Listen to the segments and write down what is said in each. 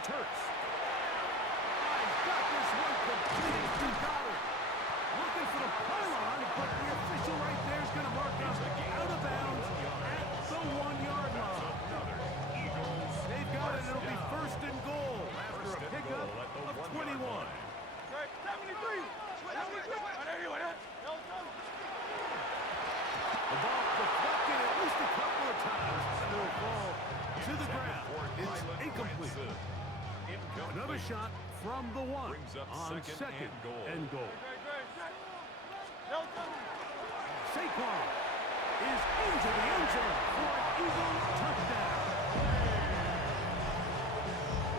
It's Hurts. He's got this one completed. He got it. Looking for the pylon, but the official right there is going to mark up out of bounds at the 1-yard line. They've got it. It'll be first and goal after a pickup of 21. 73. The ball deflected at least a couple of times. It'll fall to the ground. It's incomplete. Another shot from the 1 on second and goal. Saquon is into the end zone for an Eagle touchdown.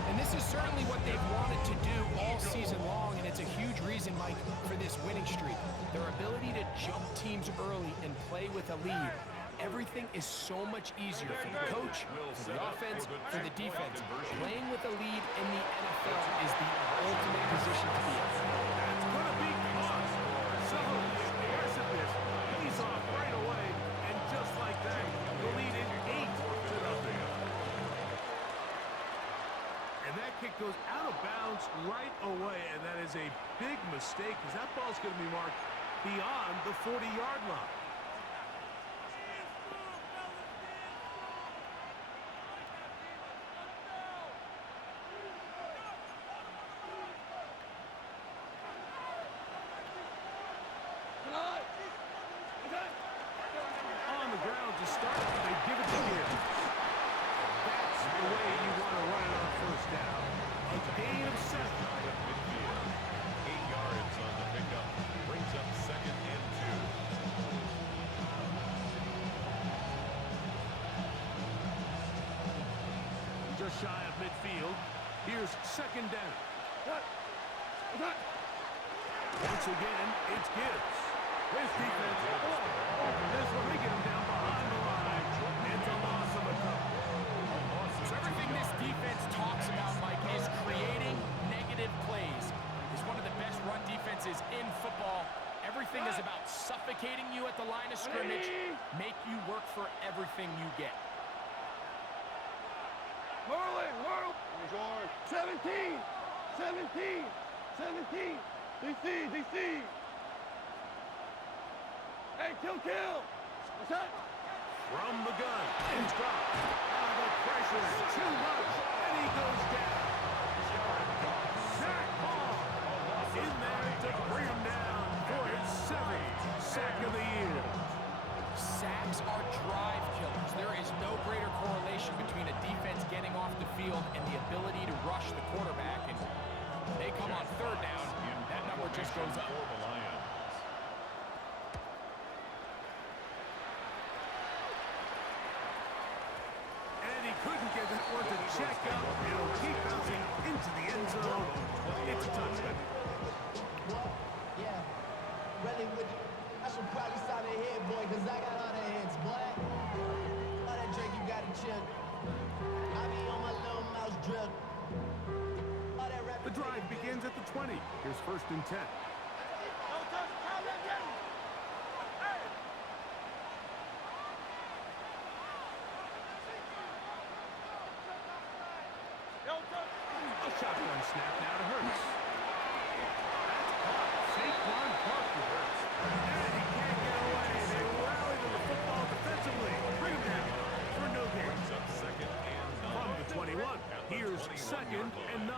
And this is certainly what they've wanted to do all season long, and it's a huge reason, Mike, for this winning streak. Their ability to jump teams early and play with a lead. Everything is so much easier for the coach, for the offense, for the defense. Playing with a lead in the NFL is the ultimate position to be in. That's going to be caught. Some of the aggressiveness pays off right away, and just like that, the lead is 8-0. And that kick goes out of bounds right away, and that is a big mistake because that ball's going to be marked beyond the 40-yard line. On the ground to start, they give it to Gibbs. That's the way you want to run it on first down. A gain of 7. 8 yards on the pickup. Brings up second and 2. Just shy of midfield. Here's second down. Once again, it's Gibbs. His defense, this one, they get him down behind the line. It's a loss of a couple. So everything this defense talks about, Mike, is creating negative plays. It's one of the best run defenses in football. Everything is about suffocating you at the line of scrimmage, make you work for everything you get. Whirling. 17. DC. Hey, kill. What's that? From the gun, it's dropped. The pressure is too much, and he goes down. Zach Paul in there to bring him down for his 7th sack of the year. Sacks are drive killers. There is no greater correlation between a defense getting off the field and the ability to rush the quarterback. And they come on third down, that number just goes up. And he couldn't get that one to check up. It'll keep bouncing into the end zone. It's a touchdown. Yeah, really would. I should probably sign a head, boy, because I got all the heads, boy. All that drink, you got to chill. I be on my little mouse drip. The drive begins at the 20. Here's first and 10. A shotgun snap now to Hurts. That's caught. Saquon Barkley Hurts. And he can't get away. They rally to the football defensively. Bring him down for no gain. From the 21, here's second and 9.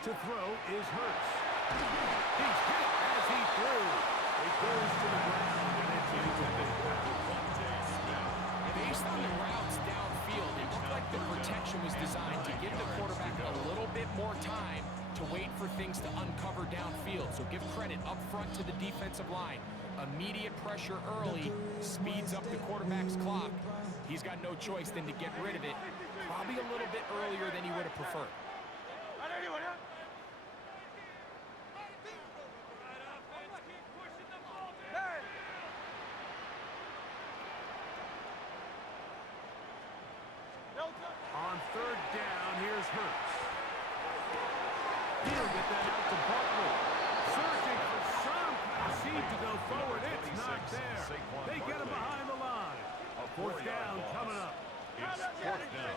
To throw is Hurts. He's hit as he threw. It goes to the ground, and it's incomplete. Based on the routes downfield, it looked like the protection was designed to give the quarterback a little bit more time to wait for things to uncover downfield. So give credit up front to the defensive line. Immediate pressure early speeds up the quarterback's clock. He's got no choice than to get rid of it, probably a little bit earlier than he would have preferred. On third down, here's Hurts. He'll get that out to Fourth down coming up. It's fourth down.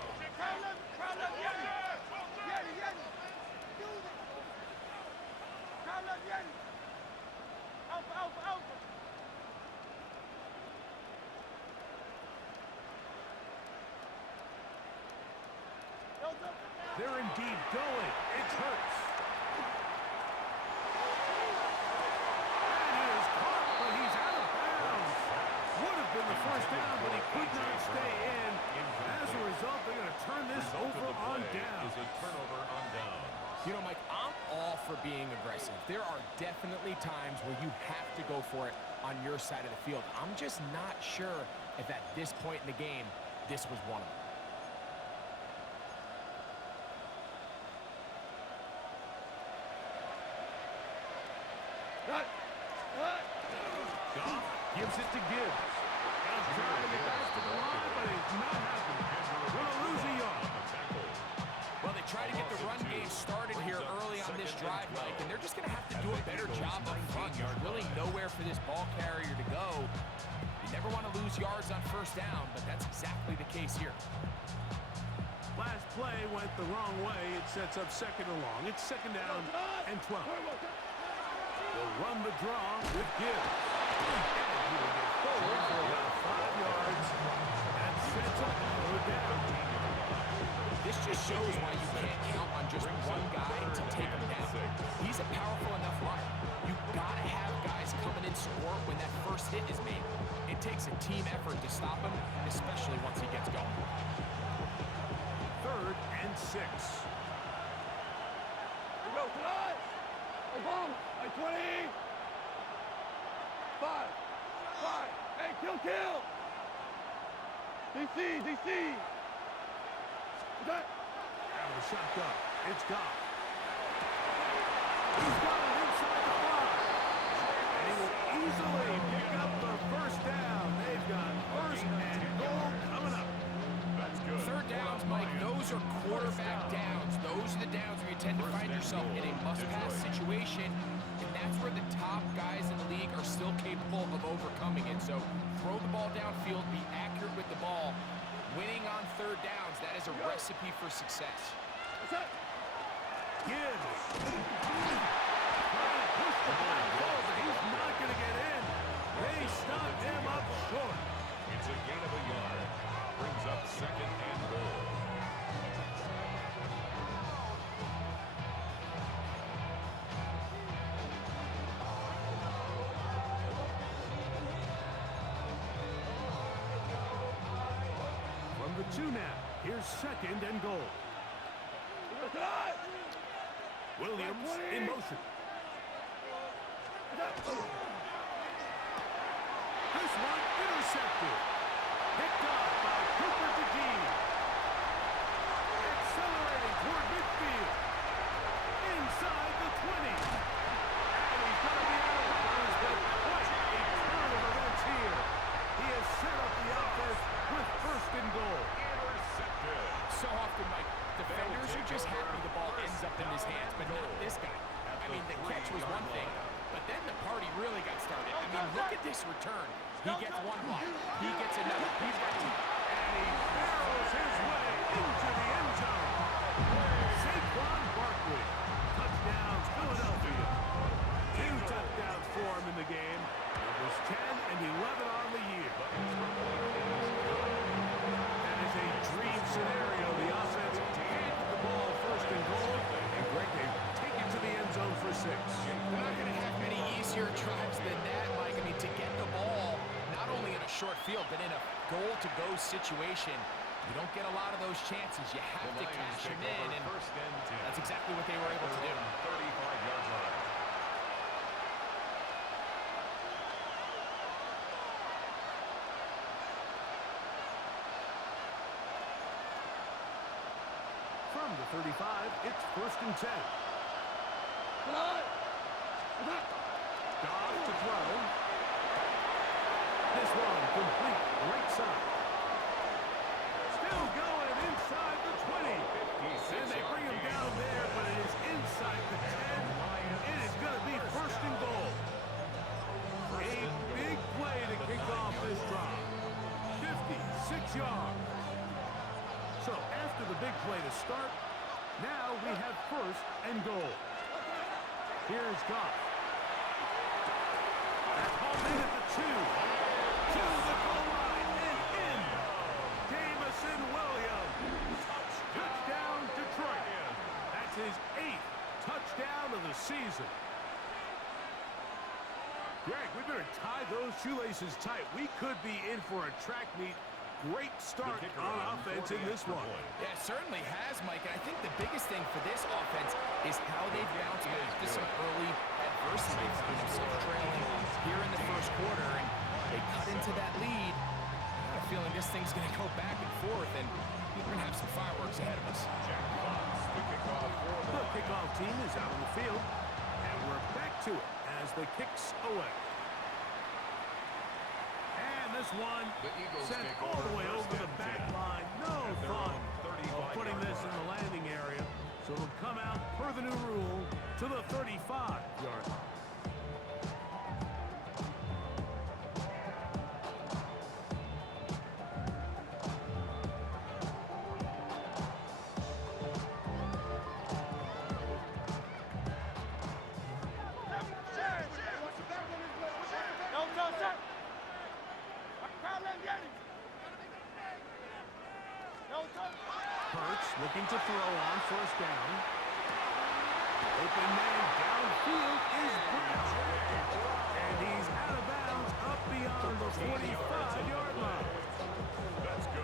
They're indeed going. It hurts. And he is caught, but he's out of bounds. Would have been the first down, but he could not stay in. As a result, they're going to turn this over on down. Is a turnover on down. You know, Mike, I'm all for being aggressive. There are definitely times where you have to go for it on your side of the field. I'm just not sure if at this point in the game, this was one of them. Goff gives it to Gibbs. He's trying to get back to the line, but it's not happening. Going to lose a yard. Well, they try to get the run game started here early on this drive, Mike, and they're just going to have to do a better job up front. There's really nowhere for this ball carrier to go. You never want to lose yards on first down, but that's exactly the case here. Last play went the wrong way. It sets up second and long. It's second down and 12. They'll run the draw with Gibbs. And he will get forward for about 5 yards. That sets up another down. This just shows why you can't count on just one guy to take him down. He's a powerful enough runner. You gotta have guys coming in support when that first hit is made. It takes a team effort to stop him, especially once he gets going. 3rd and 6. We go tonight. Like 20. 5. Hey, kill. DC. Out of the shotgun. It's Goff. He's got it inside the 5. And he will easily pick up the first down. They've got first and goal coming up. That's good. Third downs, Mike, those are quarterback downs. Those are the downs where you tend to find yourself in a must-pass situation, and that's where the top guys in the league are still capable of overcoming it. So throw the ball downfield, be accurate with the ball. Winning on third downs, that is a recipe for success. Gibbs. Trying to push the ball forward. He's not going to get in. They stopped him up short. It's a gain of a yard. Brings up second and goal. From the 2 now. Here's second and goal. Williams in motion. This one intercepted. Picked off by Cooper DeJean. Accelerating toward midfield. Inside the 20. And he's going to be out of bounds, but quite a turn of events here. He has set up the offense with first and goal. Intercepted. So often, Mike, defenders are just happy the ball ends up in his hands, but not this guy. I mean, the catch was one thing, but then the party really got started. I mean, look at this return. He gets one block. He gets another. He's got 2. And he barrels his way into the end zone. Saquon Barkley. Touchdowns, Philadelphia. 2 touchdowns for him in the game. Numbers 10 and 11 on the year. That is a dream scenario. The offense can't get the ball first and goal. And Greg, they take it to the end zone for 6. They're not going to have many easier drives than that, Mike. I mean, to get the ball, not only in a short field, but in a goal-to-go situation, you don't get a lot of those chances. You have to cash them in, and that's exactly what they were able to do. 35-yard line. From the 35, it's first and 10. Goff to throw. This one complete right side. Still going inside the 20. And they bring him down there, but it is inside the 10. It is going to be first and goal. A big play to kick off this drive. 50, start. Now we have first and goal. Here's Goff. That's hauled in at the 2. To the goal line and in. Jamison Williams. Touchdown, Detroit. That's his 8th touchdown of the season. Greg, we better tie those shoelaces tight. We could be in for a track meet. Great start on offense in this one. Yeah, it certainly has, Mike. And I think the biggest thing for this offense is how they've bounced back to some early adversity. They found themselves trailing here in the first quarter, and they cut into that lead. I have a feeling this thing's going to go back and forth, and we're going to have some fireworks ahead of us. The kickoff team is out on the field, and we're back to it as the kicks away. And this one sent all the way over the back line. No thought of putting this in the landing area, so it'll come out per the new rule to the 35-yard line. Hurts looking to throw on first down. Open man downfield is Brown. And he's out of bounds up beyond the 45-yard line.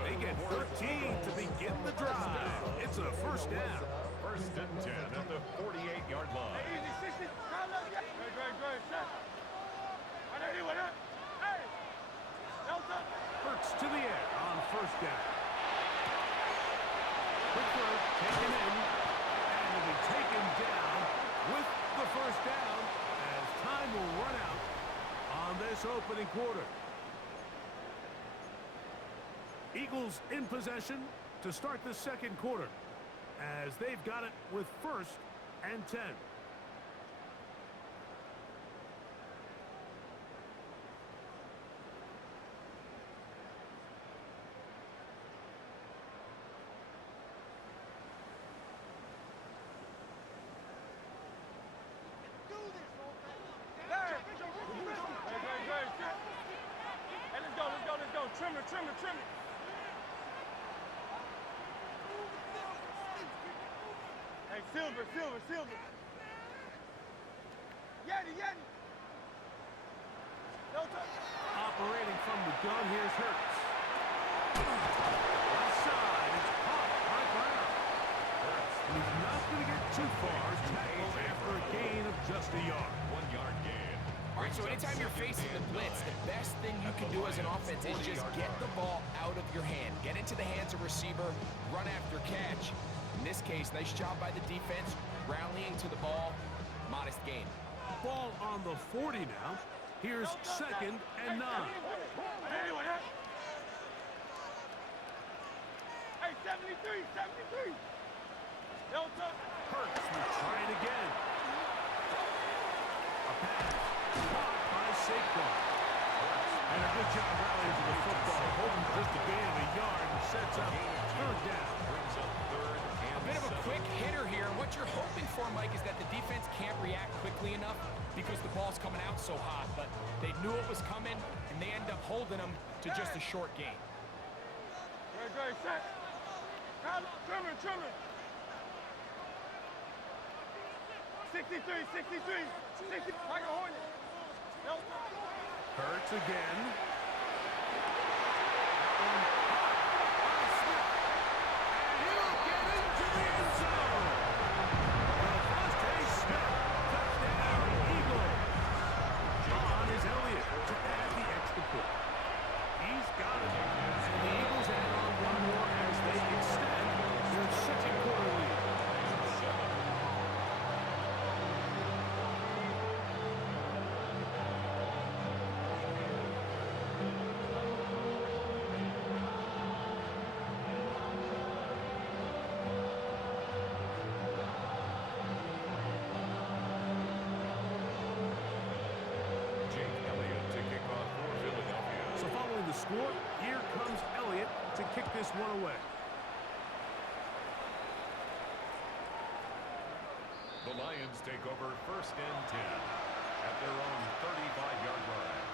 They get 13 to begin the drive. It's a first down. First and 10 at the 48-yard line. Hurts to the air on first down. Quick throw, taken in, and will be taken down with the first down as time will run out on this opening quarter. Eagles in possession to start the second quarter as they've got it with first and 10. Trim it. Hey, Silver. Yeti. No touch. Operating from the gun, here's Hurts. Left side, it's caught by Brown. And he's not going to get too far. Tackle after a gain of just a yard. 1 yard gain. All right, so anytime you're facing the blitz, the best thing you can do as an offense is just get the ball out of your hand. Get into the hands of receiver, run after catch. In this case, nice job by the defense, rallying to the ball, modest gain. Ball on the 40 now. Here's second and 9. Hey, 73. No touch. Hurts will try it again. A pass. Caught by Saquon. And a good job rallying to the football. Holding just a gain of a yard and sets up third down. A bit of a quick hitter here, and what you're hoping for, Mike, is that the defense can't react quickly enough because the ball's coming out so hot, but they knew it was coming, and they end up holding them to just a short gain. Great, set. Trim it. 63. Like a Hornet. No. Hurts again. Here comes Elliott to kick this one away. Lions take over first and 10 at their own 35-yard line.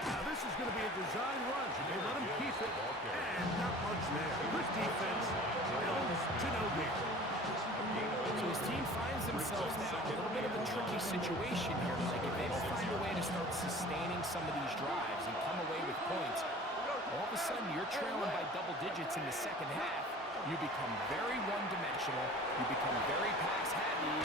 Now this is going to be a design run. They let him keep it, and not much there. Good defense. Bills to no gain. So his team finds themselves now in a little bit of a tricky situation here. Like, if they don't find a way to start sustaining some of these drives and come away with points, all of a sudden you're trailing by double digits in the second half. You become very one-dimensional. You become very pass-heavy.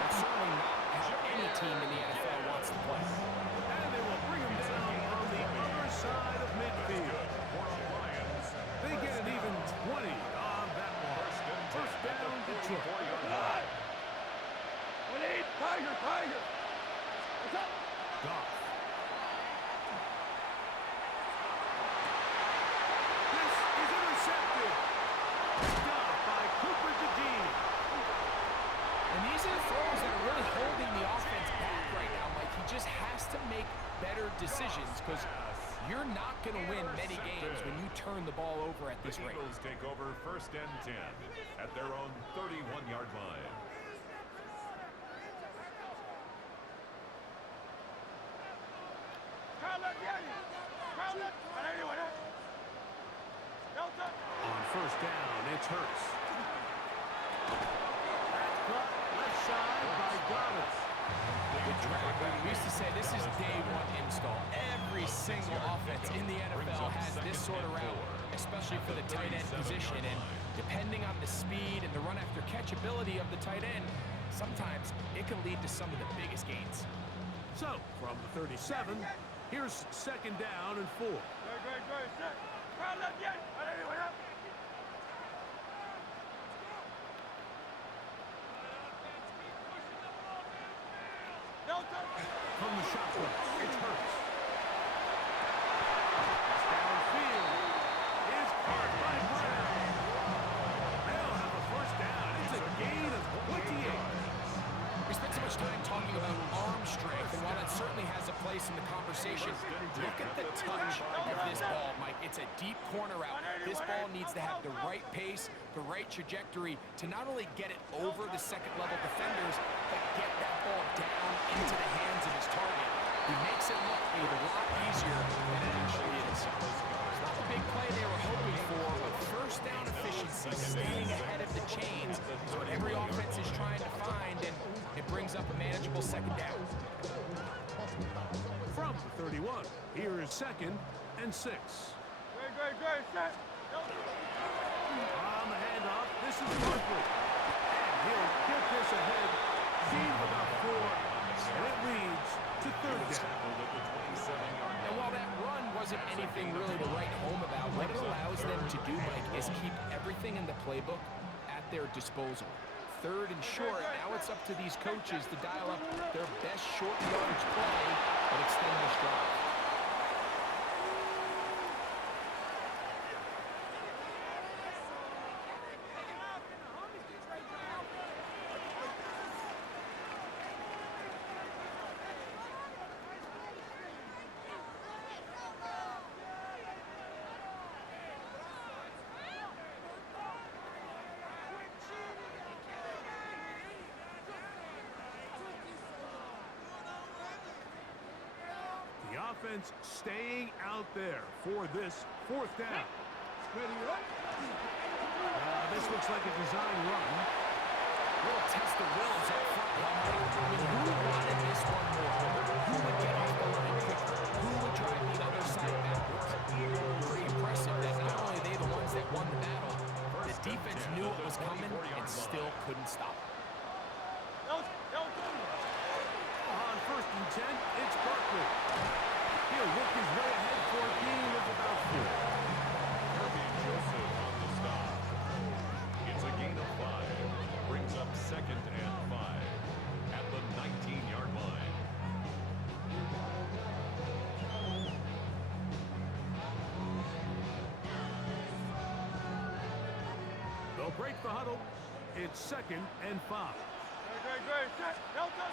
That's certainly not how any team in the NFL wants to play. And they will bring him down on the other side of midfield. They get an even 20 on that one. First down, Detroit. Tiger. What's up? Goff. This is intercepted. Goff by Cooper DeJean. And these are the throws that are really holding the offense back right now, Mike. He just has to make better decisions because you're not going to win many games when you turn the ball over at this rate. The Eagles take over first and 10 at their own 31-yard line. On first down, it's Hurts. That's caught left side by Goddard. Good drag. We used to say this is day one install. Every single offense in the NFL has this sort of route, especially for the tight end position. And depending on the speed and the run after catch ability of the tight end, sometimes it can lead to some of the biggest gains. So, from the 37, here's second down and 4. From the shotgun, it's Hurts. Downfield is caught by Brown. They'll have a first down. It's a gain of 28. We spent so much time talking about arm strength, and while that certainly has a place in the conversation, look at the touch of this ball, Mike. It's a deep corner route. This ball needs to have the right pace, the right trajectory to not only get it over the second-level defenders, but get that ball down into the hands of his target. He makes it look a lot easier than it actually is. It's not the big play they were hoping for, but first down efficiency, staying ahead of the chains is what every offense is trying to find, and it brings up a manageable second down. From the 31, here is second and 6. Set. On the handoff, this is Barkley. And he'll get this ahead. Gain of about 4, and it leads to third down. And while that run wasn't anything really to write home about, what it allows them to do, Mike, is keep everything in the playbook at their disposal. Third and short, now it's up to these coaches to dial up their best short yardage play and extend this drive. The offense staying out there for this fourth down. This looks like a design run. Little test of wills up front. I mean, who wanted this one more? Who would get off the line quicker? Who would drive the other side backwards? Pretty impressive that not only are they the ones that won the battle, the defense knew it was coming and still couldn't stop it. On first and 10, it's Barkley. He'll work his way ahead for a gain of about 4. Joseph on the stop. It's a gain of 5. Brings up second and 5 at the 19-yard line. They'll break the huddle. It's 2nd and 5. Great. Set. Delta.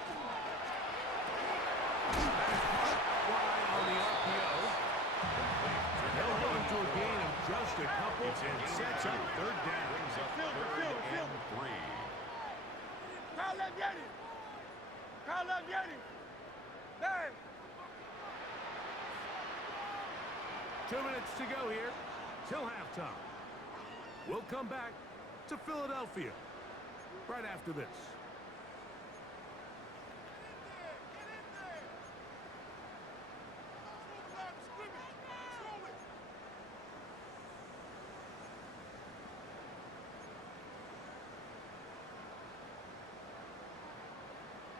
That's caught wide on the RPO. They'll go into a gain of just a couple and sets up 3rd down. Brings up 3rd and 3. Crowd left Yeti. Crowd left Yeti. Bang. 2 minutes to go here till halftime. We'll come back to Philadelphia right after this.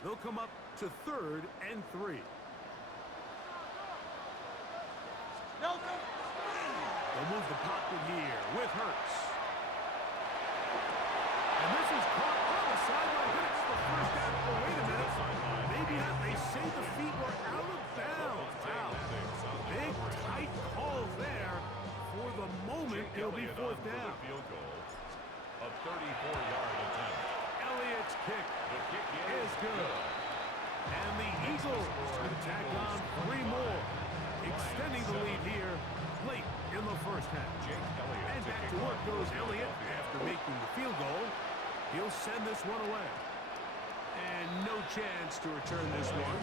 They'll come up to 3rd and 3. Delta. They'll move the pocket here with Hurts. And this is caught on the sideline. Hits the first down. Oh, wait a minute. Maybe not. They say the feet were out of bounds. Wow. Big, tight calls there. For the moment, it'll be 4th down. Field goal. A 34-yard attempt. Elliott's kick The kick is good. And the Eagles will tack on 3 more, extending the lead here late in the first half. Jake Elliott And back to work goes Elliott after making the field goal. He'll send this one away. And no chance to return this one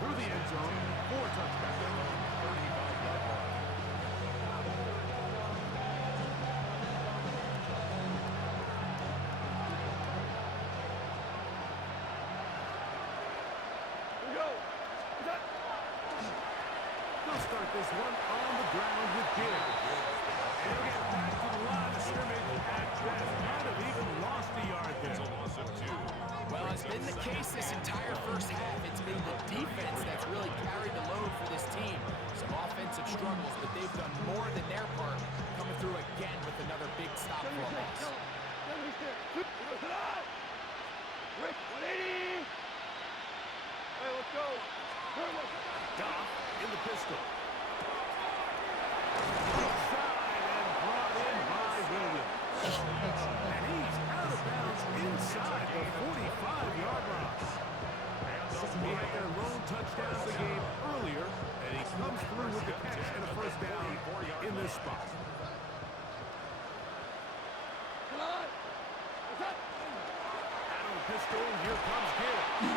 through the end zone for a touchback. 35-yard line. They'll start this one on the ground with Gibbs. And he'll get back to the line of scrimmage at best. Might have even lost a yard there. It's a loss of 2. Well, it's been the case this entire first half. It's been the defense that's really carried the load for this team. Some offensive struggles, but they've done more than their part, coming through again with another big stop for a loss. Rick, 180. Hey, let's go. Goff in the pistol. Inside and brought in by Williams. And he's out of bounds inside the 45-yard line. He had their lone touchdown of the game earlier, and he comes through with the catch and a first down in this spot. Come on. What's up? Out of the pistol, here comes Gibbs.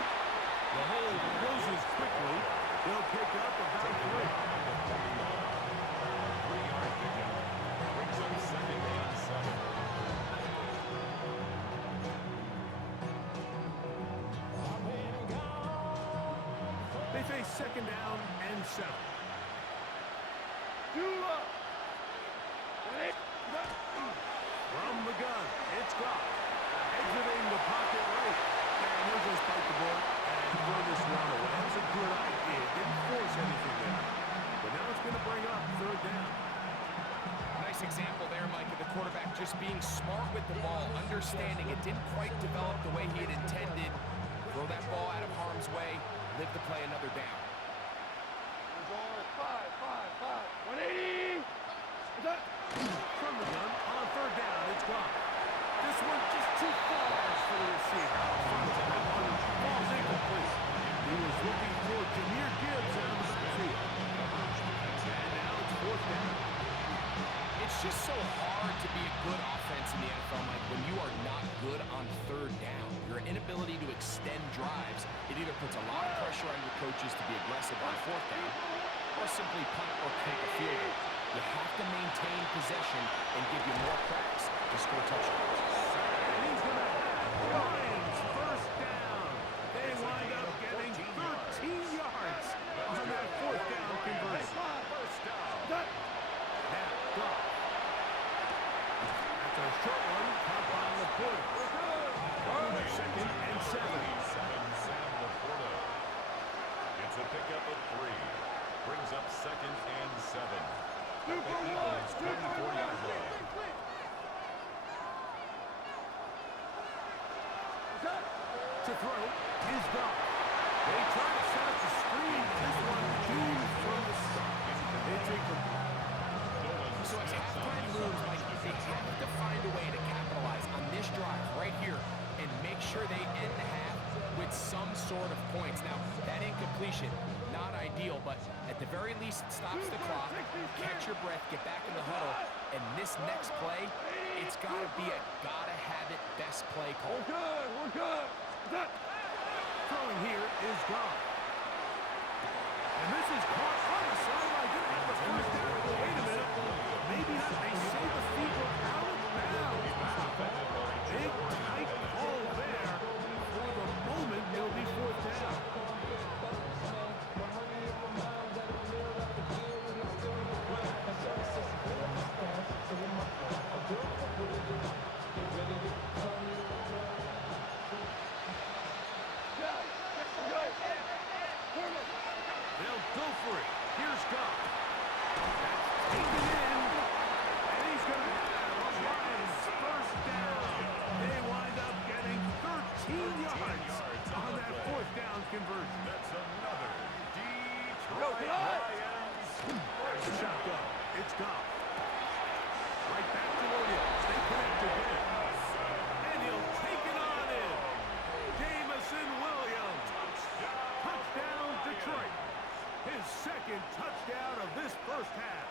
The hole closes quickly. They'll pick up about 3. 3-yard pickup. Brings up 2nd and 7. They face 2nd down and 7. From the gun, it's Goff. Exiting the pocket right. And he'll just bite the bullet and throw this one away. That was a good idea. Didn't force anything there. But now it's going to bring up 3rd down. Nice example there, Mike, of the quarterback just being smart with the ball, understanding it didn't quite develop the way he had intended. Throw that ball out of harm's way, live to play another down. 180. From the gun, on 3rd down, it's Goff. This one just too far for the receiver. Ball's incomplete. He was looking for Jahmyr Gibbs out of the field. And now it's 4th down. It's just so hard to be a good offense in the NFL, Mike, when you are not good on 3rd down. Your inability to extend drives, it either puts a lot of pressure on your coaches to be aggressive on 4th down, or simply punt or kick a field goal. You have to maintain possession and give you more cracks to score touchdowns. And he's going to have Lions first down. They wind up getting 13 yards on that 4th down conversion. First down. Now, Goff. That's a short one, caught by Laporta. 2nd and 7. Sam Laporta. It's a pickup of 3. Brings up 2nd and 7. At the Eagles' 24-yard line. To throw is Goff. They try to set up the screen. This one due from the start. They take them. So as halftime looms, Mike, they have to find a way to capitalize the very least, it stops the clock. Catch your breath, get back in the huddle, and this next play, it's got to be a gotta-have-it best play call. We're good. We're good. Good. Throwing here is gone. And this is caught on the sideline. Going to have the first down. Wait a minute. Maybe not. They say the feet were out of bounds. Wow. Big, tight call there. For the moment, it'll be fourth down. They'll go for it. Here's Goff. That's taken in. And he's going to have a Lions first down. They wind up getting 13 yards on that fourth down conversion. That's another Detroit Lions. There's the shotgun. It's Goff. Right back to Williams. They connect again. And he'll take it on in. Jamison Williams. Touchdown, Detroit. His second touchdown of this first half.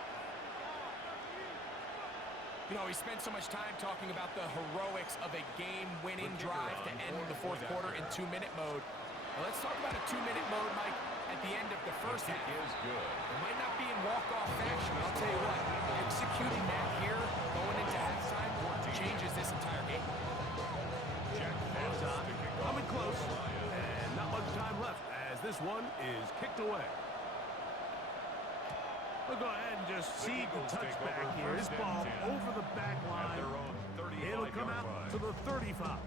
You know, we spent so much time talking about the heroics of a game-winning drive to end the fourth quarter in 2-minute mode. Well, let's talk about a 2-minute mode, Mike, at the end of the first half. Is good. It might not be in walk-off fashion, but I'll tell you what, executing that here, going into halftime, changes this entire game. Halftime, coming close, and not much time left as this one is kicked away. We'll go ahead and just seed the touchback here. His ball over the back line. It'll come out to the 35.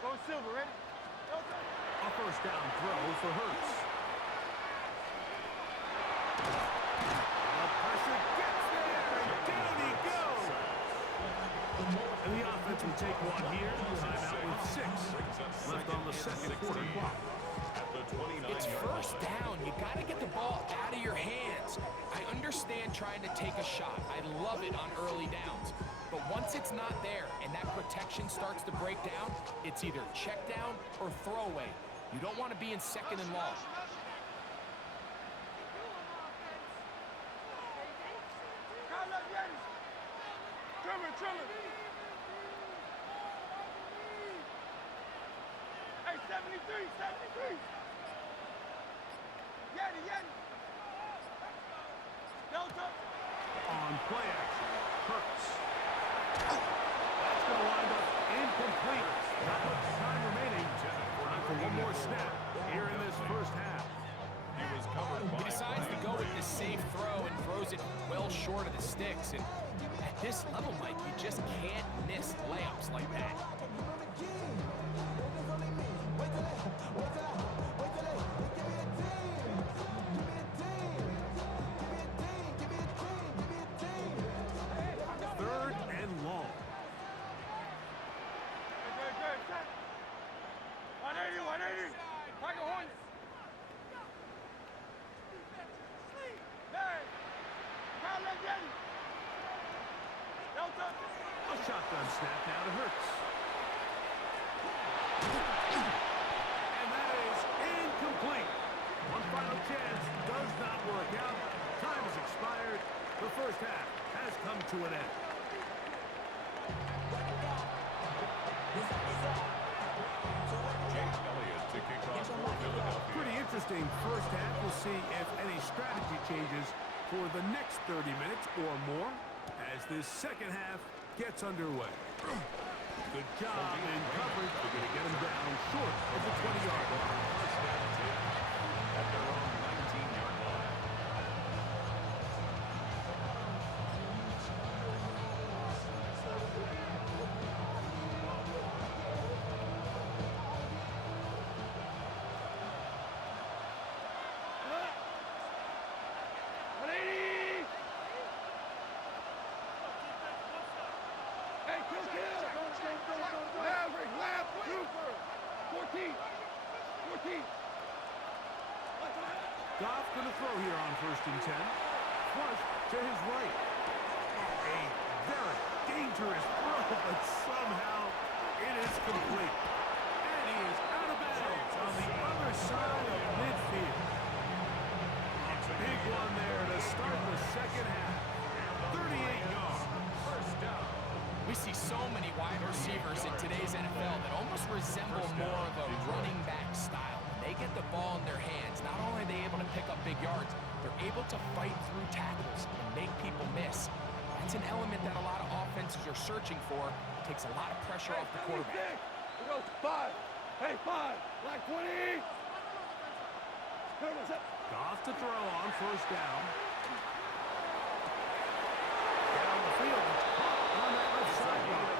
Go Silver, ready? A first down throw for Hurts. The pressure gets there, and down he goes. And the offense will take one here. Timeout with 6 left on the second quarter clock. It's first down. You got to get the ball out of your hands. I understand trying to take a shot. I love it on early downs. But once it's not there and that protection starts to break down, it's either check down or throwaway. You don't want to be in second and long. Trimmer. Hey, 73. Yeti. Delta. On play action, Hurts. That's going to wind up incomplete. Not much time remaining. Time for one more snap here in this first half. He decides to go with this safe throw and throws it well short of the sticks. And at this level, Mike, you just can't miss layups like that. Third and long. 180. Tiger Hornets. Hey, Kyle Yeti. Delta. A shotgun snap now to Hurts. And that is incomplete. One final chance does not work out. Time has expired. The first half has come to an end. Pretty interesting first half. We'll see if any strategy changes for the next 30 minutes or more as this second half gets underway. Good job in coverage. They're going to get him down short of the 20-yard line. At their own 19-yard line. Maverick, left, Cooper. Goff going to throw here on 1st and 10. Flush to his right. A very dangerous throw, but somehow it is complete. And he is out of bounds on the other side of midfield. Big one there to start the second half. 38 yards. First down. We see so many wide receivers in today's NFL that almost resemble more of a running back style. When they get the ball in their hands, not only are they able to pick up big yards, they're able to fight through tackles and make people miss. That's an element that a lot of offenses are searching for. Takes a lot of pressure off the quarterback. We go 5. Hey, 5. Like 20. Goff to throw on 1st down. Down the field. On that left sideline.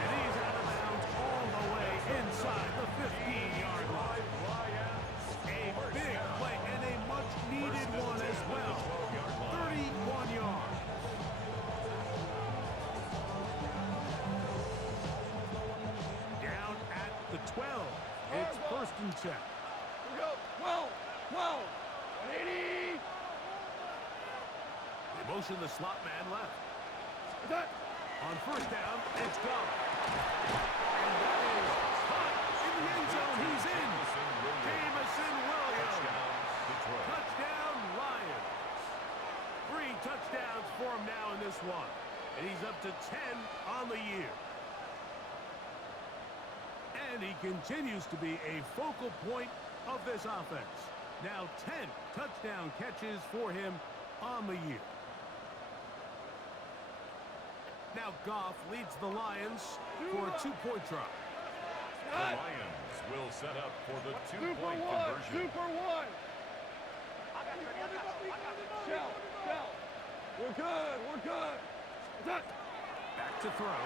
And he's out of bounds all the way inside the 15-yard line. A big play and a much-needed one as well. 31 yards. Down at the 12. It's 1st and 10. We go 12. 12. 180. They motion the slot man left. That. On 1st down, it's gone. And that is caught in the end zone. He's in. Jamison Williams. Touchdown, Lions. 3 touchdowns for him now in this one. And he's up to 10 on the year. And he continues to be a focal point of this offense. Now 10 touchdown catches for him on the year. Now Goff leads the Lions for a 2-point try. The Lions will set up for the 2-point Super 1. conversion. Super 1. Shell. Shell. We're good. We're good. Back to throw.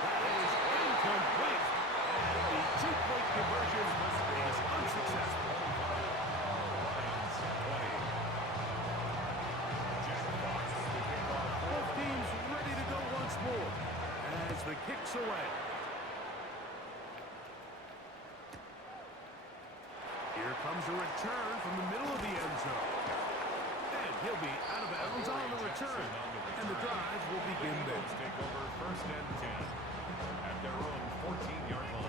That is incomplete. And the 2-point conversion is unsuccessful. Lions 20. Jack Fox, the kickoff. Both teams ready to go once more as the kick's away. Here comes a return from the middle of the end zone. And he'll be out of bounds on the return. And the drive will begin there. Take over 1st and 10 at their own 14-yard line.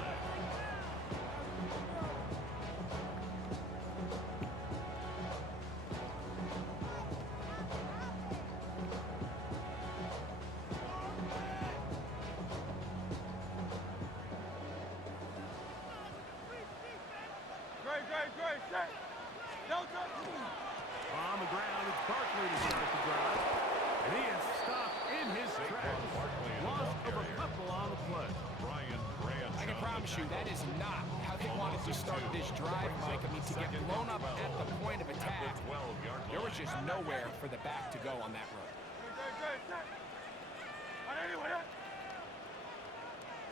Great. Set. Delta. On the ground, it's Barkley to start the drive. And he is stopped in his tracks. Loss of a couple on the play. I can promise you that is not how they wanted to start this drive, Mike. I mean, to get blown up at the point of attack, there was just nowhere for the back to go on that run. Great. Set.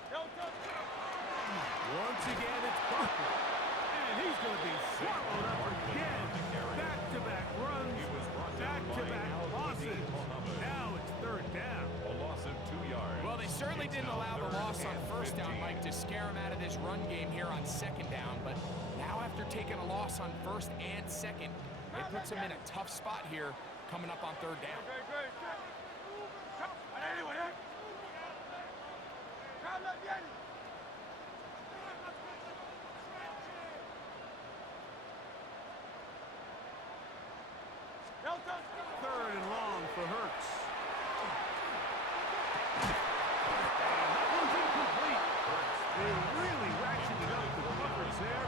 Delta. Once again, it's Barkley. And he's going to be swallowed up again. Back-to-back runs, back-to-back losses. Now it's 3rd down. A loss of 2 yards. Well, they certainly didn't allow the loss on 1st down, Mike, to scare him out of this run game here on 2nd down. But now after taking a loss on 1st and 2nd, it puts him in a tough spot here coming up on 3rd down. Great. Delta. 3rd and long for Hurts. And that one's incomplete. They really ratcheted up the coverage there.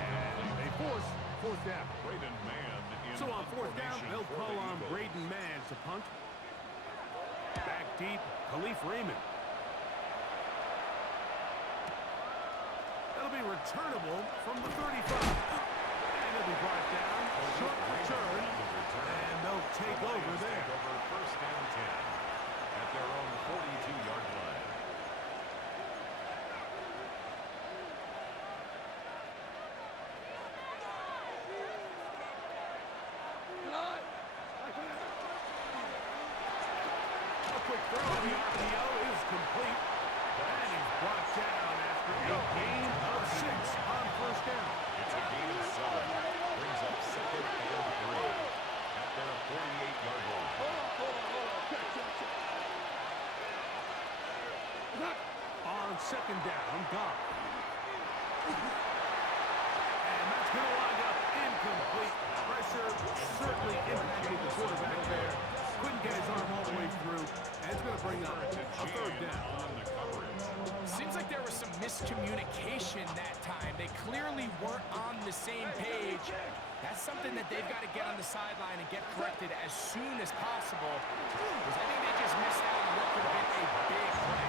And they force 4th down. Braden Mann in So on 4th down, formation they'll for call the on Eagles. Braden Mann to punt. Back deep, Khalif Raymond. That'll be returnable from the 35. And it'll be brought down. Short return. And they'll take over there. Take over 1st and 10 at their own 42-yard line. A quick throw. The RPO is complete. And he's brought down after a gain of 6 on 1st down. It's a gain of 7. second down, Goff. And that's going to wind up incomplete. Pressure certainly impacted the quarterback there. Couldn't get his arm all the way through, and it's going to bring up a third down. On the coverage. Seems like there was some miscommunication that time. They clearly weren't on the same page. That's something that they've got to get on the sideline and get corrected as soon as possible, because I think they just missed out on what could have been a big play.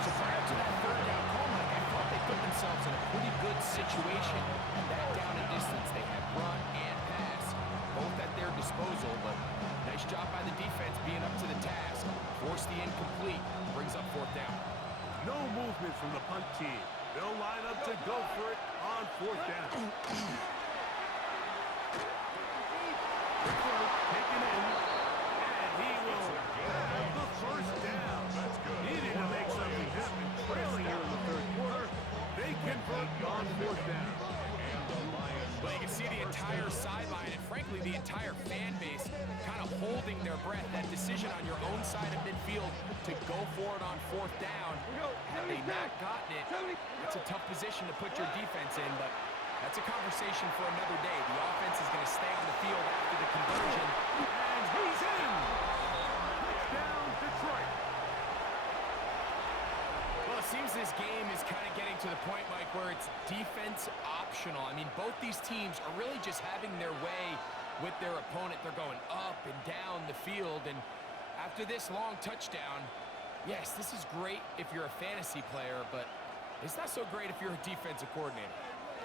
So prior to that third down call, Mike, I thought they put themselves in a pretty good situation on that down and distance. They had run and pass both at their disposal, but nice job by the defense being up to the task. Forced the incomplete, brings up fourth down. No movement from the punt team. They'll line up to go for it on fourth down. Taken in, and he will have the first down. Needing to make something happen, trailing here in the third quarter. They convert on fourth down. Well, you can see the entire sideline and, frankly, the entire fan base kind of holding their breath. That decision on your own side of midfield to go for it on fourth down. Had they not gotten it, it's a tough position to put your defense in, but that's a conversation for another day. The offense is going to stay on the field after the conversion. And he's in! Touchdown, Detroit. Well, it seems this game is kind of getting to the point, Mike, where it's defense optional. I mean, both these teams are really just having their way with their opponent. They're going up and down the field, and after this long touchdown, yes, this is great if you're a fantasy player, but it's not so great if you're a defensive coordinator.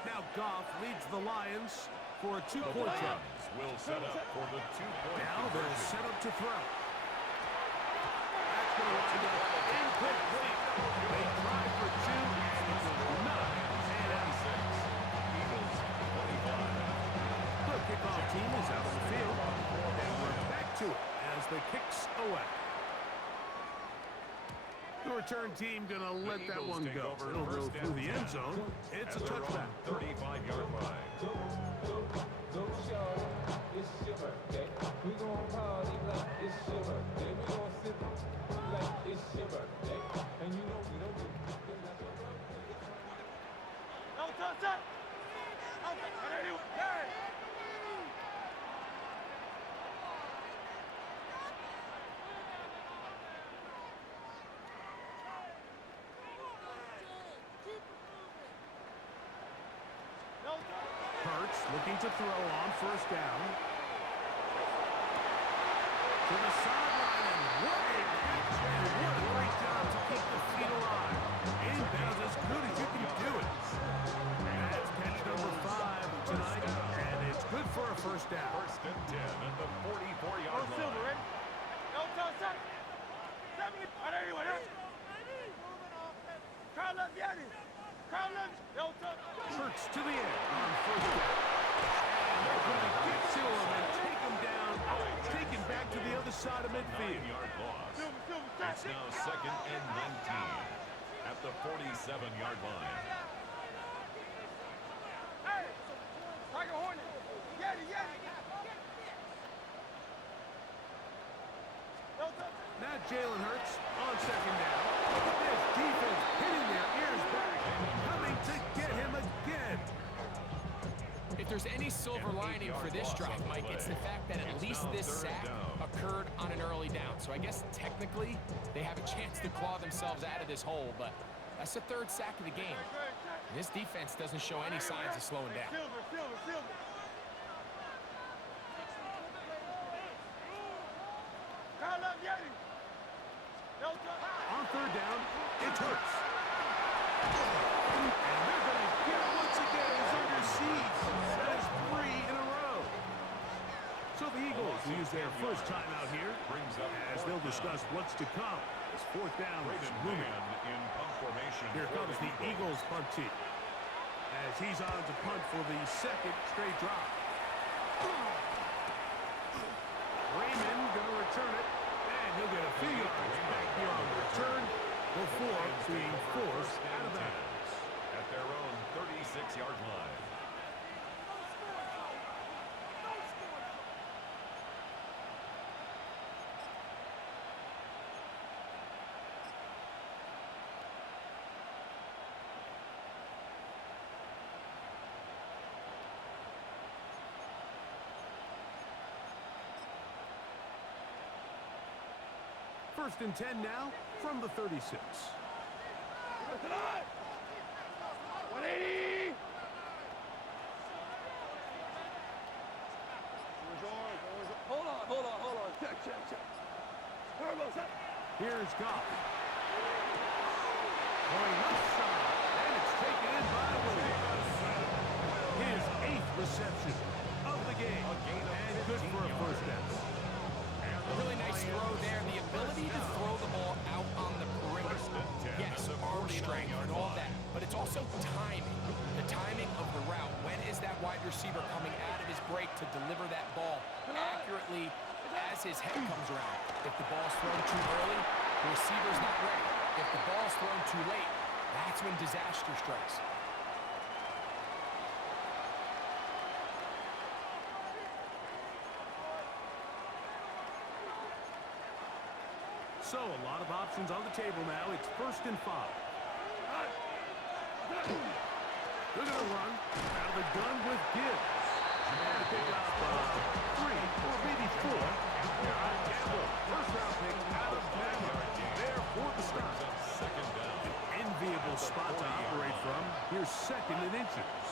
Now Goff leads the Lions for a two-point try. Will set up for the 2-point Now they'll conversion. set up to throw. That's going to wind up incomplete. They try for two, and it will not pan out. Eagles 25. The kickoff team is out on the field, and we're back to it as the kicks away. The return team going to let that Eagles one take go. over It'll go first through the and end zone. It's a at their own touchback. 35-yard line. Go shorty, it's your birthday. We gon' party like it's your birthday. We gon' sip like it's your birthday. And you know we don't do it like your birthday. No touch up. Okay. Hurts looking to throw on first down. To the sideline, and what a catch, and what a great job to keep the feet alive. Inbounds as good as you can do it. That's catch number 5 tonight, and it's good for a first down. First and 10 at the 44-yard line. Silver, ready? No touch up. 70. Anyway, Carl up, Yanni. Carl up. No touch. Hurts to the end on first down. And they're going to get to him and take him down, taken back to the other side of midfield. 9-yard loss. It's now second and 19 at the 47-yard line. Hey, Tiger Hornet. Yanni. No touch. Now Jalen Hurts on second down. This defense hitting their ears back, coming to get him again. If there's any silver lining for this drive, Mike, it's the fact that at least this sack occurred on an early down. So I guess technically they have a chance to claw themselves out of this hole, but that's the third sack of the game. And this defense doesn't show any signs of slowing down. Silver. Carl up, Yanni. No touch. On third down, it's Hurts. And they're going to get it once again. He's under siege. That is 3 in a row. So the Eagles will use their first time out here as they'll discuss what's to come. As fourth down is looming. In punt formation. Here for comes the Eagles punt team. As he's on to punt for the second straight drive. Raymond going to return it. And he'll get a few yards back here on the return before being forced out of bounds. At their own 36-yard line. First and 10 now from the 36. 180. Hold on. Check. Turbo, set. Here's Goff. Going left side, and it's taken in by Williams. His 8th reception of the game, and good for a first down. A really nice throw there. The ability to throw the ball out on the perimeter. Yes, arm strength and all that, but it's also timing. The timing of the route. When is that wide receiver coming out of his break to deliver that ball accurately as his head comes around? If the ball's thrown too early, the receiver's not ready. If the ball's thrown too late, that's when disaster strikes. So, a lot of options on the table now. It's first and 5. They're going to run out of the gun with Gibbs. And pick up 3 or maybe 4. Gamble, first-round pick out of Madden. There for the start. An enviable spot to operate from. Here's second and inches.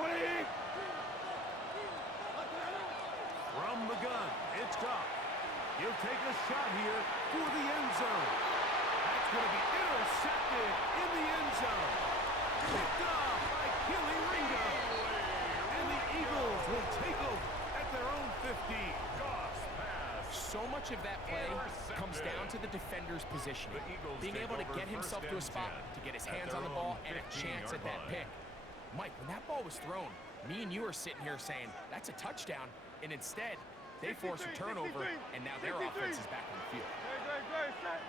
120. From the gun, it's Goff. He'll take a shot here for the end zone. That's going to be intercepted in the end zone. Picked off by Keely Ringo. And the Eagles will take over at their own 15. So much of that play comes down to the defender's positioning. Being able to get himself to a spot, to get his hands on the ball, and a chance at that pick. Mike, when that ball was thrown, me and you are sitting here saying, that's a touchdown. And instead, they force a turnover, and now their offense is back on the field. Great, set.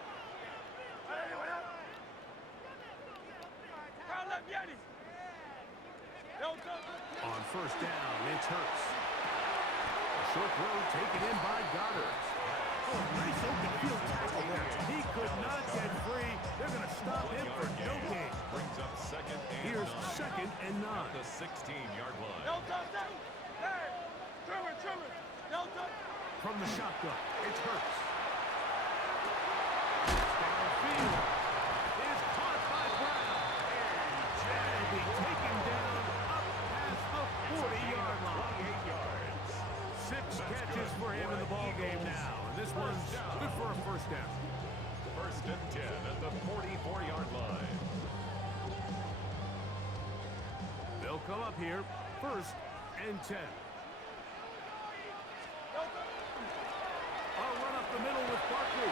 On first down, it's Hurts. A short throw taken in by Goddard. Oh, nice open field tackle there. He could not get free. They're going to stop him for no gain. Brings up second and Here's 9. second and 9. At the 16-yard line. From the shotgun, it's Hurts. Downfield is caught by Brown. And be taken down up past the 40-yard line. 6 catches for him in the ball game now. And this one's good for a first down. First and 10 at the 44-yard line. They'll come up here, first and 10. A run up the middle with Barkley.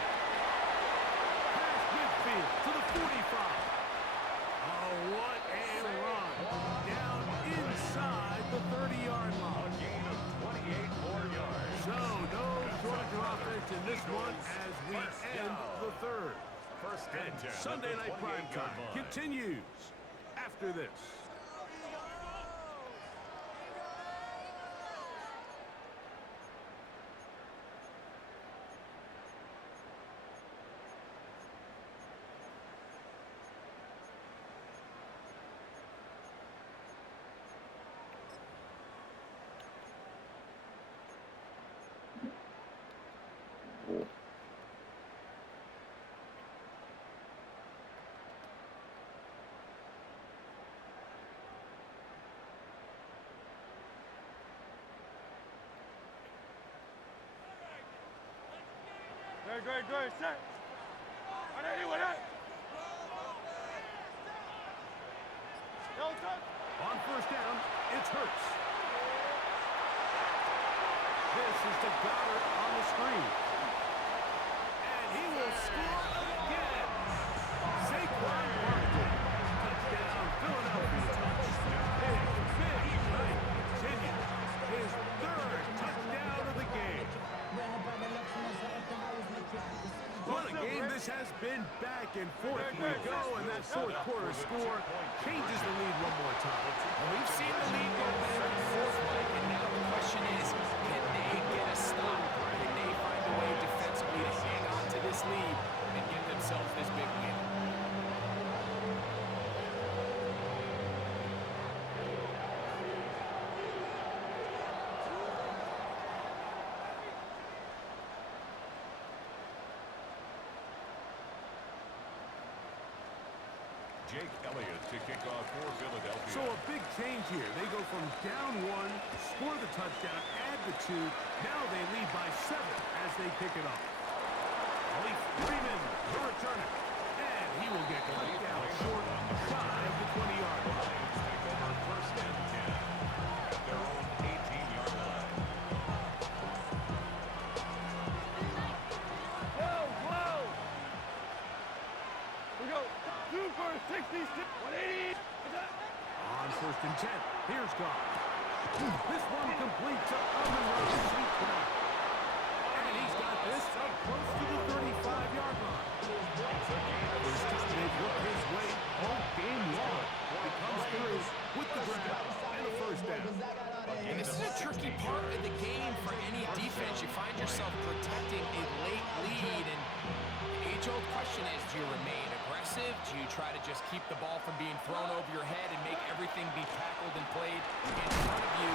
Past midfield to the 45. Oh, what a run. Down inside the 30-yard line. A gain of 28 more yards. So, no shortage of offense in this one as we end the third. First and 10 at Sunday the Night 28-yard Primetime line. continues after this. Great, set. 180, On first down, it's Hurts. This is to Goddard on the screen. And he will score again. Saquon Barkley. Touchdown, Philadelphia. Big night continues. His 3rd touchdown of the game. What a game this has been, back and forth we go, and that 4th quarter score changes the lead one more time. Well, we've seen the lead go back and forth, Mike, and now the question is, can they get a stop? Can they find a way defensively to hang on to this lead and get themselves this big win? Jake Elliott to kick off for Philadelphia. So a big change here. They go from down 1, score the touchdown, add the 2. Now they lead by 7 as they kick it off. Leaf Freeman, the returner. And he will get cut down short, shy of the 20-yard line. Lions take over first and 10 at their own 18-yard line. Whoa! We go 2 for 66, 180. On first and 10, here's Goff. This one complete to Monroe. Sweet play. And he's got this up close to the 35-yard line. This time they've worked his way all game long. He comes through with the grab and a first down. And this is a tricky part of the game for any defense. You find yourself protecting a late lead, and the age-old question is, do you remain aggressive? Do you try to just keep the ball from being thrown over your head and make everything be tackled and played in front of you?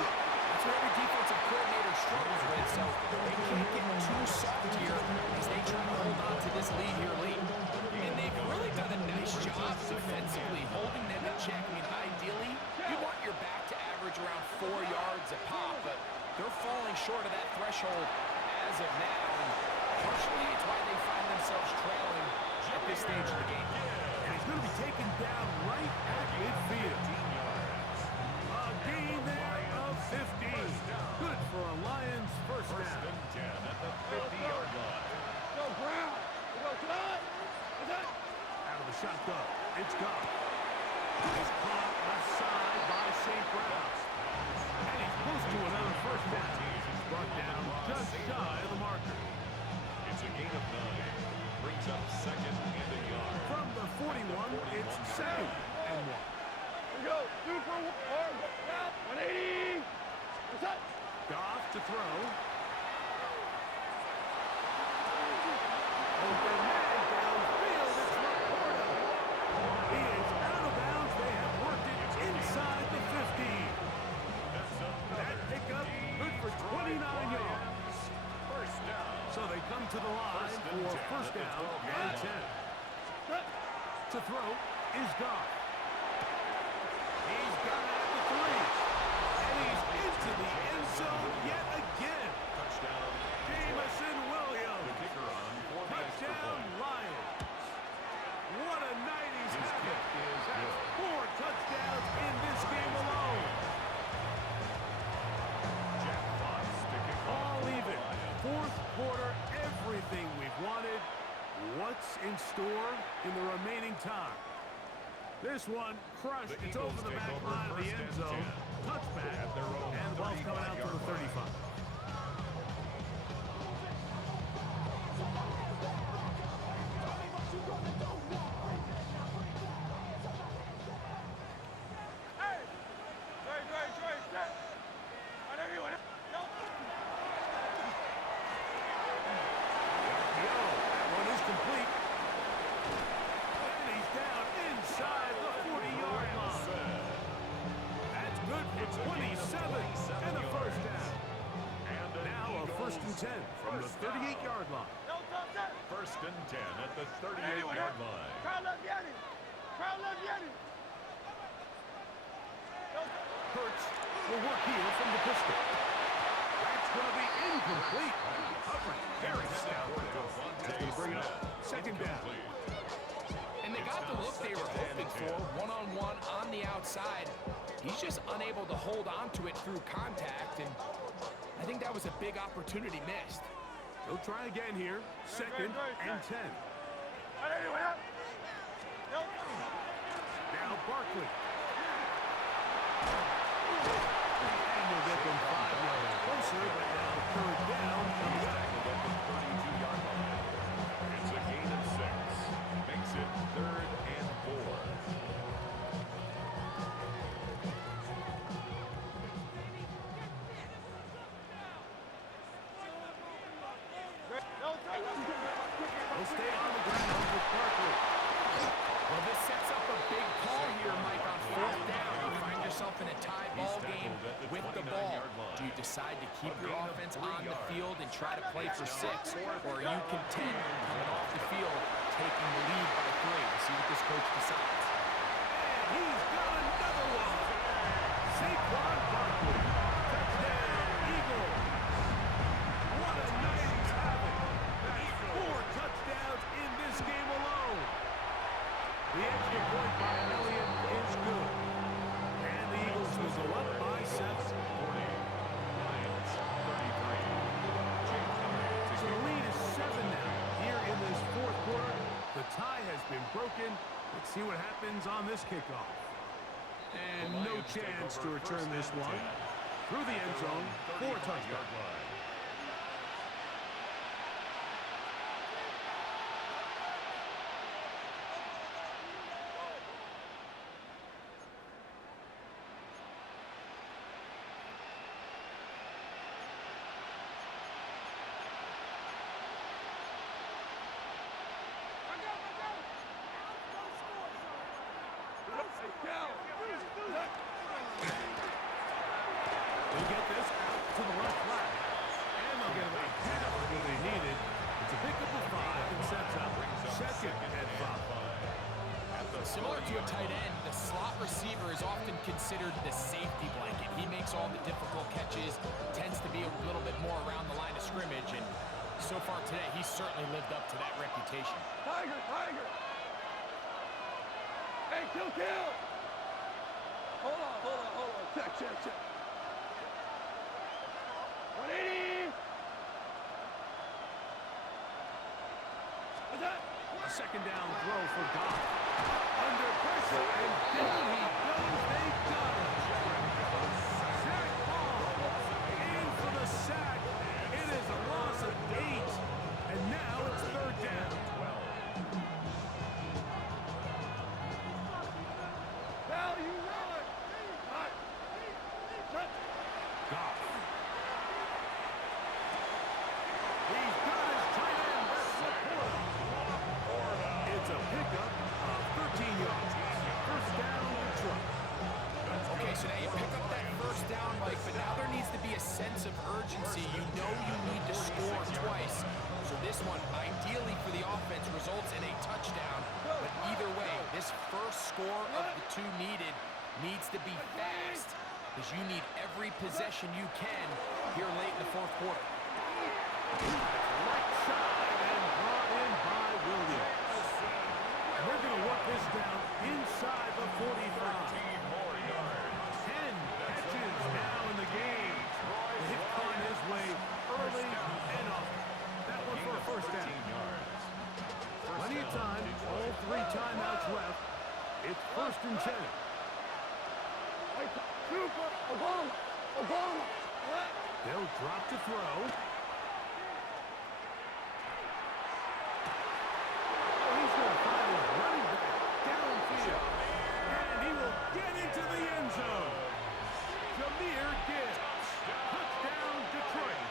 That's what every defensive coordinator struggles with, so they can't get too soft here as they try to hold on to this lead here late. And they've really done a nice job defensively holding them in check. I mean, ideally, you want your back to average around 4 yards a pop, but they're falling short of that threshold as of now. And partially, it's why they find themselves trailing at this stage of the game. And he's going to be taken down right at midfield. A gain there of 15. Good for a Lions first First down. and 10 at the 50-yard line. Go Brown. We go tonight. Out of the shotgun, it's Goff. He's caught left side by St. Brown. And he's close to another first down. He's brought down just shy of the marker. It's a gain of 9. Brings up second and a yard. From the 41, it's second and 1. We go 2 for 180. What's up? Goff to throw. Open man downfield. It's Laporta. He is out of bounds. They have worked it inside the 15. That pickup good for 29 yards. First down. So they come to the line for first down and 10. To throw is Goff. He's got it at the 3. And he's into the end zone yet again. Touchdown. Jamison The Williams. kicker on for the extra Touchdown point. Lions. What a night he's His having. kick is good. 4 touchdowns in this game alone. Jack Fox to kick off All for the even. Lions. Fourth quarter, everything we've wanted. What's in store in the remaining time? This one crushed. The It's Eagles over the take back over line of the first end and zone. 10. Touchback. At their own And the ball's coming out to the 35-yard 35. line. That one is complete. And he's down inside the 40-yard line. That's good for 27 and a first down. Now a first and 10 from the 38-yard line. First and 10 at the 38-yard line. Hurts will work here from the pistol. That's going to be incomplete. Coverage very stout. That's going to bring it up. Second down. And they got the look they were hoping for, one-on-one on the outside. He's just unable to hold on to it through contact, and I think that was a big opportunity missed. They'll try again here. Second and 10. Now Barkley. And they'll get them 5 yards closer, but now third down comes up. Tackled at the 32-yard line. It's a gain of 6. Makes it third and 4. They'll stay on the ground with Barkley. Well, this sets up a big call here, Mike, on fourth down. You find yourself in a tie ball game with the ball. Do you decide to keep your offense on the field and try to play for 6, or are you content coming off the field taking the lead by 3? We'll see what this coach decides. He's got another one. Saquon Barkley. Touchdown, Eagles. What a night he's having. That's 4 touchdowns in this game alone. The extra point by Elliott is good. And the Eagles will go up by 7. 40. Lions 33. So the lead is 7 now here in this fourth quarter. The tie has been broken. Let's see what happens on this kickoff. And no chance to return this one. Through the end zone, 4 touchdowns. They'll get this out to the left flat. And they'll get about half of what they needed. It's a pickup of 5 and sets up second and 5. Similar to a tight end, the slot receiver is often considered the safety blanket. He makes all the difficult catches, tends to be a little bit more around the line of scrimmage, and so far today, he's certainly lived up to that reputation. Tiger, Tiger. Hey, kill. Hold on. Check. 180. What's that? A second down throw for Goff. Under pressure, and down he goes. They got him. Zach Ball in for the sack. It is a loss of 8. And now it's 3rd down. 12. Now you run. Goff. He's got his tight end. That's Laporta. It's a pickup of 13 yards. First down, Detroit. Okay, so now you pick up that first down, Mike, but now there needs to be a sense of urgency. You know you need to score twice. So this one, ideally for the offense, results in a touchdown. But either way, this first score of the 2 needed needs to be fast, because you need every possession you can here late in the fourth quarter. Right side and brought in by Williams. And they're going to work this down inside the 45. 10 catches now in the game. The hit find his way early and often. That one for a first down. Plenty of time. All 3 timeouts left. It's 1st and 10. Super. Obama. They'll drop to throw. He's going to find his running back downfield. And he will get into the end zone. Jahmyr Gibbs. Touchdown, Detroit.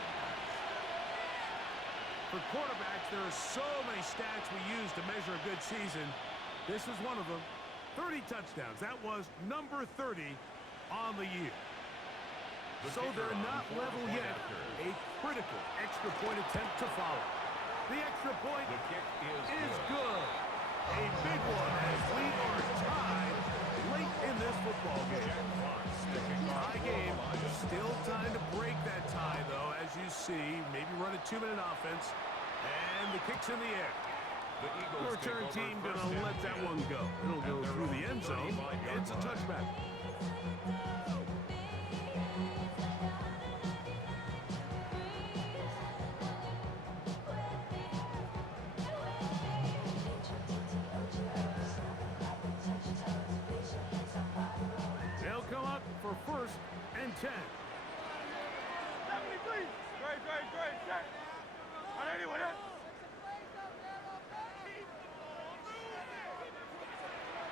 For quarterbacks, there are so many stats we use to measure a good season. This is one of them. 30 touchdowns. That was number 30 on the year. So they're not level yet. A critical extra point attempt to follow. The extra point is good. A big one as we are tied late in this football game. Tie game. Still time to break that tie, though, as you see. Maybe run a 2-minute offense. And the kick's in the air. The return team going to let that one go. It'll go through the end zone. It's a touchback. They'll come up for 1st and 10. 73. Great. Check. On anyone else?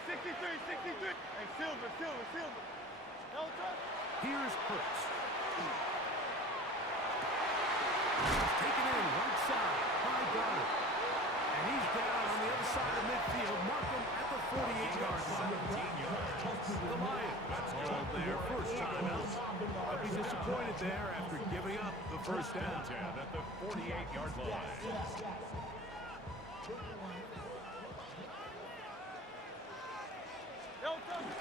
63. Hey, Silver. Here's Hurts. Taken in right side by Goddard. And he's down on the other side of midfield. Mark him at the 48-yard line. The Lions all their first time out. I'll be disappointed there after giving up the first down. At the 48-yard line. Yo,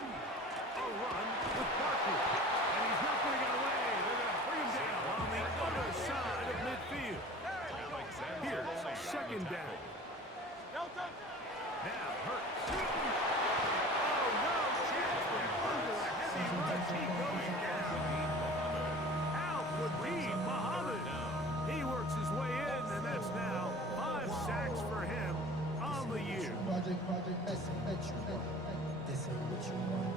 A run with Barkley. And he's not going to get away. They're going to bring him down on the other side of midfield. Here's second down. Now Hurts. Oh, no chance. Under a heavy rush. He goes down. Out would be Muhammad. He works his way in, and that's now 5 sacks for him on the year. Project, this ain't what you want. This ain't what you want.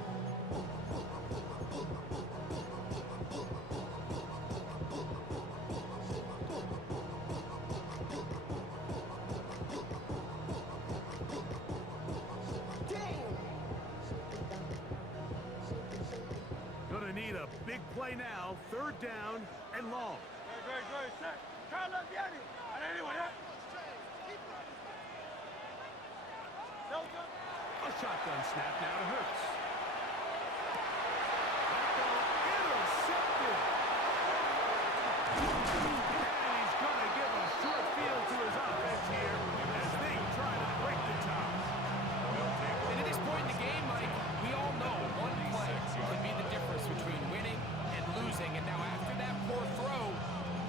Gonna need a big play now. Third down and long. A shotgun snap now to Hurts. That ball intercepted. And he's going to give a short field to his offense here as they try to break the top. And at this point in the game, Mike, we all know one play can be the difference between winning and losing. And now after that poor throw,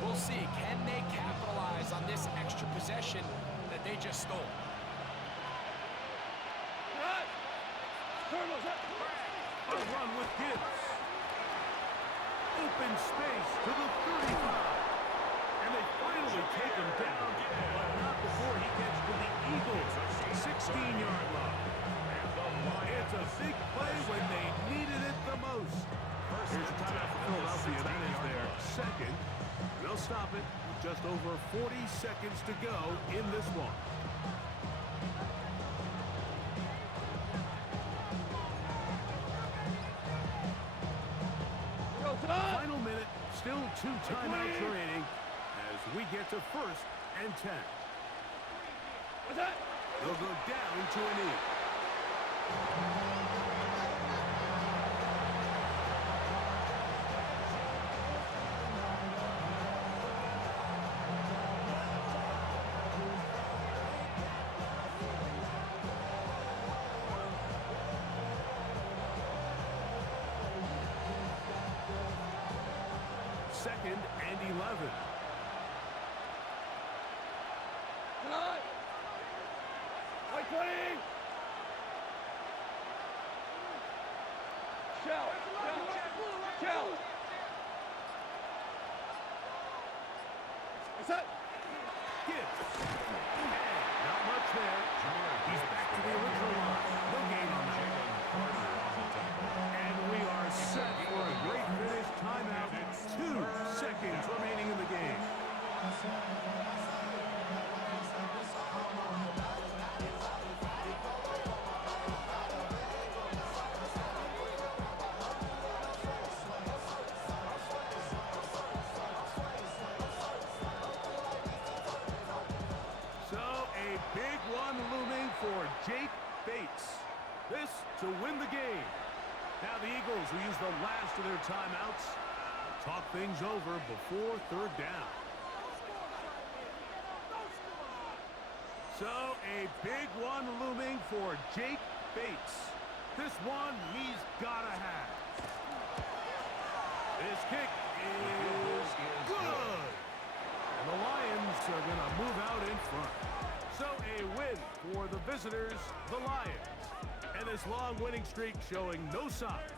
we'll see, can they capitalize on this extra possession that they just stole? A run with Gibbs. Open space to the 35. And they finally take him down, but not before he gets to the Eagles' 16-yard line. It's a big play when they needed it the most. Here's a timeout for Philadelphia. That is their second. They'll stop it with just over 40 seconds to go in this one. Final minute, still 2 timeouts remaining as we get to 1st and 10. What's that? They'll go down to a knee. Second and 11. Tonight. White 20. Shell. What's that? Gibbs. And not much there. He's back to the original line. No gain on that. And we are set for a great finish. Timeout. 2 seconds remaining in the game. So a big one looming for Jake Bates. This to win the game. Now the Eagles will use the last of their timeouts. Talk things over before 3rd down. So a big one looming for Jake Bates. This one he's got to have. This kick is good. And the Lions are going to move out in front. So a win for the visitors, the Lions. And this long winning streak showing no signs